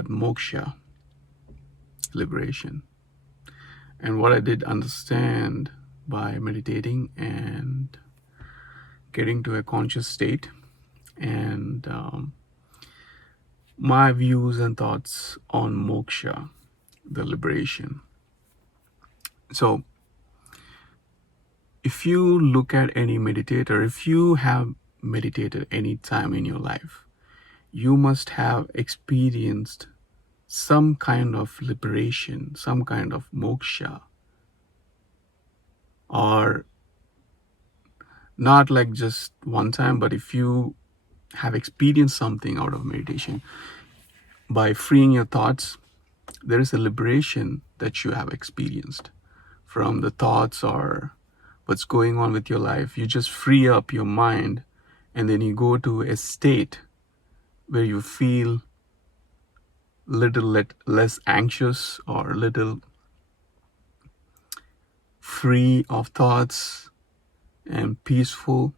Moksha, liberation. And what I did understand by meditating and getting to a conscious state and my views and thoughts on moksha, the liberation. So, if you look at any meditator, if you have meditated any time in your life, you must have experienced some kind of liberation, some kind of moksha, or not like just one time, but if you have experienced something out of meditation, by freeing your thoughts, there is a liberation that you have experienced from the thoughts or what's going on with your life. You just free up your mind and then you go to a state where you feel less anxious or little free of thoughts and peaceful.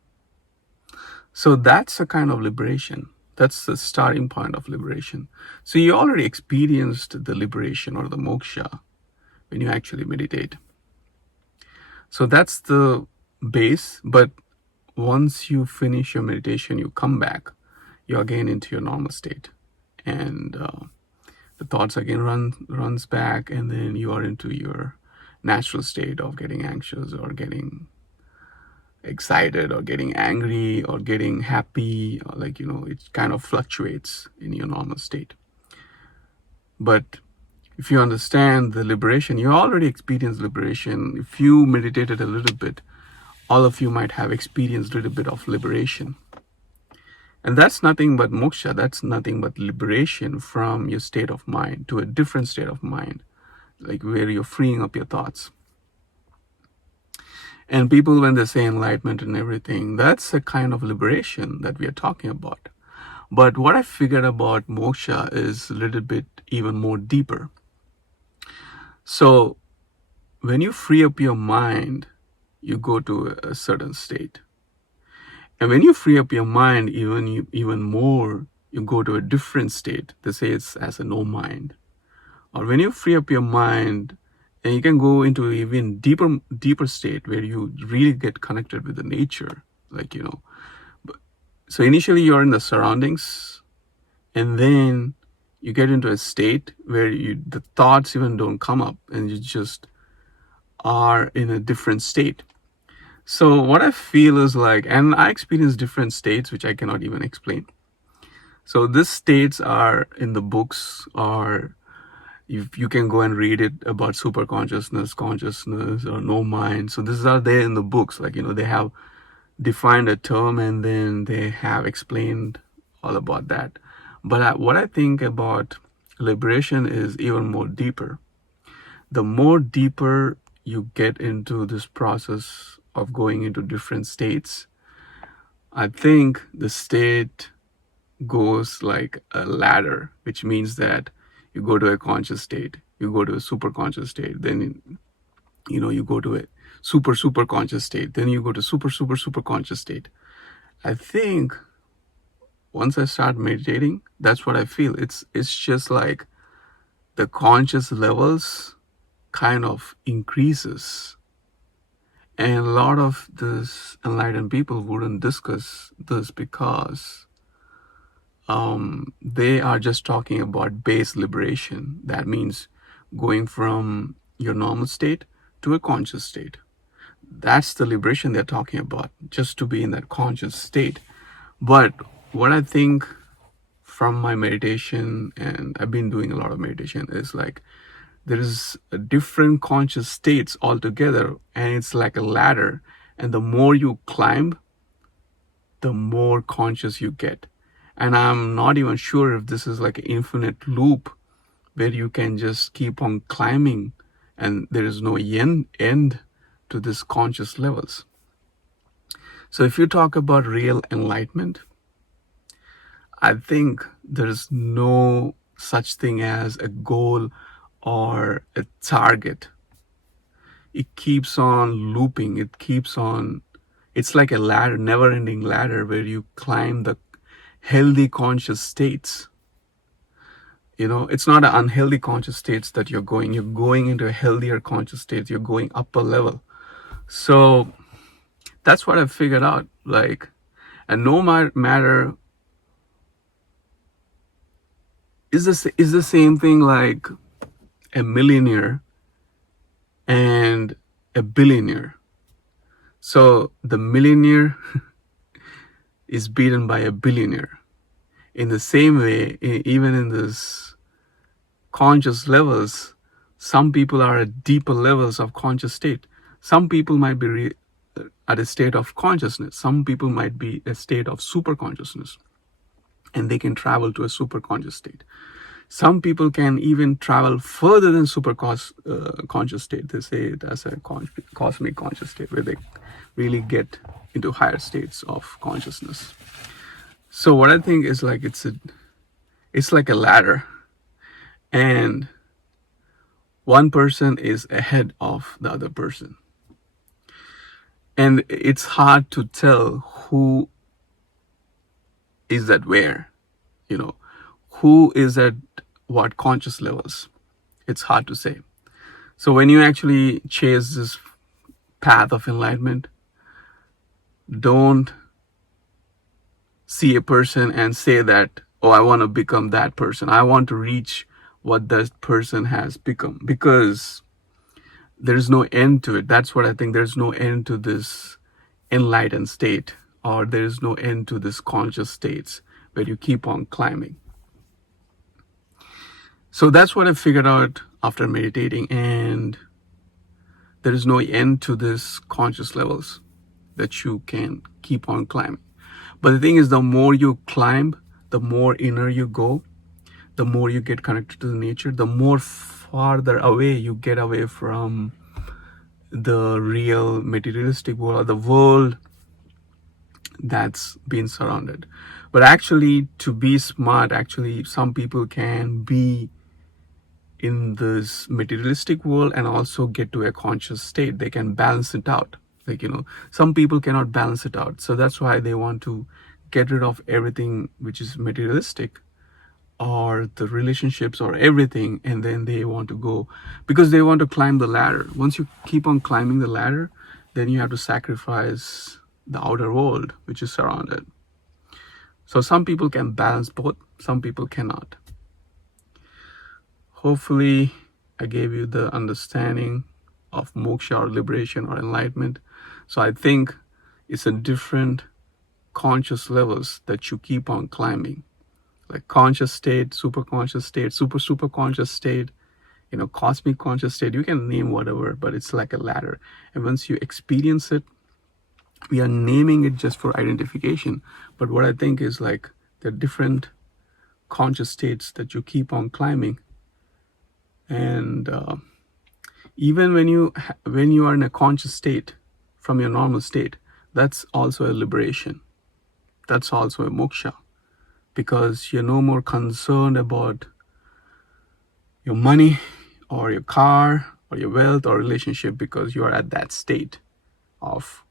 So that's a kind of liberation. That's the starting point of liberation. So you already experienced the liberation or the moksha when you actually meditate. So that's the base. But once you finish your meditation, you come back, you're again into your normal state. And the thoughts again runs back, and then you are into your natural state of getting anxious or getting excited or getting angry or getting happy, or it kind of fluctuates in your normal state. But if you understand the liberation, you already experienced liberation. If you meditated a little bit, all of you might have experienced a little bit of liberation. And that's nothing but moksha. That's nothing but liberation from your state of mind to a different state of mind, like where you're freeing up your thoughts. And people, when they say enlightenment and everything, that's a kind of liberation that we are talking about. But what I figured about moksha is a little bit even more deeper. So when you free up your mind, you go to a certain state. And when you free up your mind even more, you go to a different state. They say it's as a no mind. Or when you free up your mind, and you can go into even deeper state where you really get connected with the nature, So initially you're in the surroundings, and then you get into a state where the thoughts even don't come up, and you just are in a different state. So what I feel is and I experience different states which I cannot even explain. So these states are in the books, or you can go and read it about super consciousness, consciousness, or no mind. So these are there in the books. They have defined a term and then they have explained all about that. But what I think about liberation is even more deeper. The more deeper you get into this process of going into different states, I think the state goes like a ladder, which means that you go to a conscious state, you go to a super conscious state, then you go to a super conscious state, then you go to super conscious state. I think once I start meditating, that's what I feel. It's just like the conscious levels kind of increases. And a lot of this enlightened people wouldn't discuss this because they are just talking about base liberation. That means going from your normal state to a conscious state. That's the liberation they're talking about, just to be in that conscious state. But what I think from my meditation, and I've been doing a lot of meditation, is there is a different conscious states altogether, and it's like a ladder. And the more you climb, the more conscious you get. And I'm not even sure if this is like an infinite loop where you can just keep on climbing and there is no end to this conscious levels. So if you talk about real enlightenment, I think there is no such thing as a goal or a target. It keeps on looping. It's like a ladder, never-ending ladder where you climb the healthy conscious states. It's not an unhealthy conscious states that you're going into a healthier conscious state. You're going upper level. So that's what I've figured out. Like, and no matter is the same thing like a millionaire and a billionaire. So the millionaire is beaten by a billionaire. In the same way, even in this conscious levels, some people are at deeper levels of conscious state. Some people might be at a state of consciousness. Some people might be a state of super consciousness, and they can travel to a super conscious state. Some people can even travel further than super conscious state. They say it as a cosmic conscious state, where they really get into higher states of consciousness. So what I think is like it's like a ladder, and one person is ahead of the other person, and it's hard to tell who is at where, who is at what conscious levels. It's hard to say. So when you actually chase this path of enlightenment, don't see a person and say that, oh, I want to become that person. I want to reach what that person has become, because there's no end to it. That's what I think. There's no end to this enlightened state, or there is no end to this conscious states where you keep on climbing. So that's what I figured out after meditating, and there is no end to this conscious levels that you can keep on climbing. But the thing is, the more you climb, the more inner you go, the more you get connected to the nature, the more farther away you get away from the real materialistic world, or the world that's been surrounded. But actually, to be smart, actually some people can be in this materialistic world and also get to a conscious state. They can balance it out. Like, some people cannot balance it out. So that's why they want to get rid of everything which is materialistic, or the relationships, or everything, and then they want to go, because they want to climb the ladder. Once you keep on climbing the ladder, then you have to sacrifice the outer world which is surrounded. So some people can balance both, some people cannot. Hopefully I gave you the understanding of moksha, or liberation, or enlightenment. So I think it's a different conscious levels that you keep on climbing, like conscious state, super conscious state, super conscious state, cosmic conscious state. You can name whatever, but it's like a ladder. And once you experience it, we are naming it just for identification. But what I think is like the different conscious states that you keep on climbing. And even when you are in a conscious state from your normal state, that's also a liberation. That's also a moksha, because you're no more concerned about your money, or your car, or your wealth, or relationship, because you are at that state of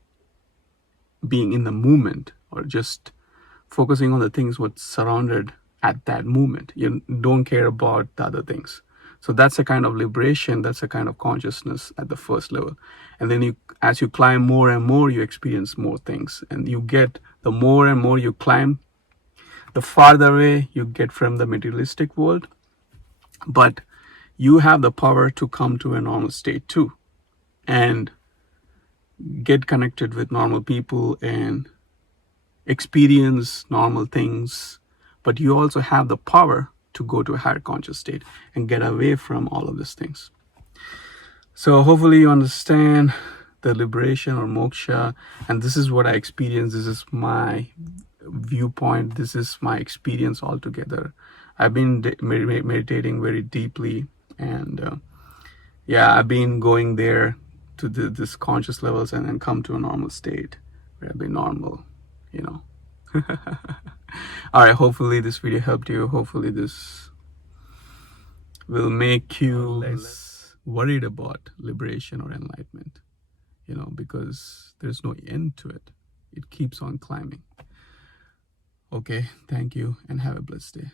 being in the moment, or just focusing on the things what's surrounded at that moment. You don't care about the other things. So that's a kind of liberation. That's a kind of consciousness at the first level. And then as you climb more and more, you experience more things, and you get, the more and more you climb, the farther away you get from the materialistic world. But you have the power to come to a normal state too, and get connected with normal people and experience normal things. But you also have the power to go to a higher conscious state and get away from all of these things. So hopefully you understand the liberation, or moksha, and this is what I experienced. This is my viewpoint. This is my experience altogether. I've been meditating very deeply, and I've been going there to this conscious levels, and then come to a normal state where I've been normal. All right, hopefully this video helped you. Hopefully this will make you less worried about liberation or enlightenment, because there's no end to it. It keeps on climbing. Okay, thank you, and have a blessed day.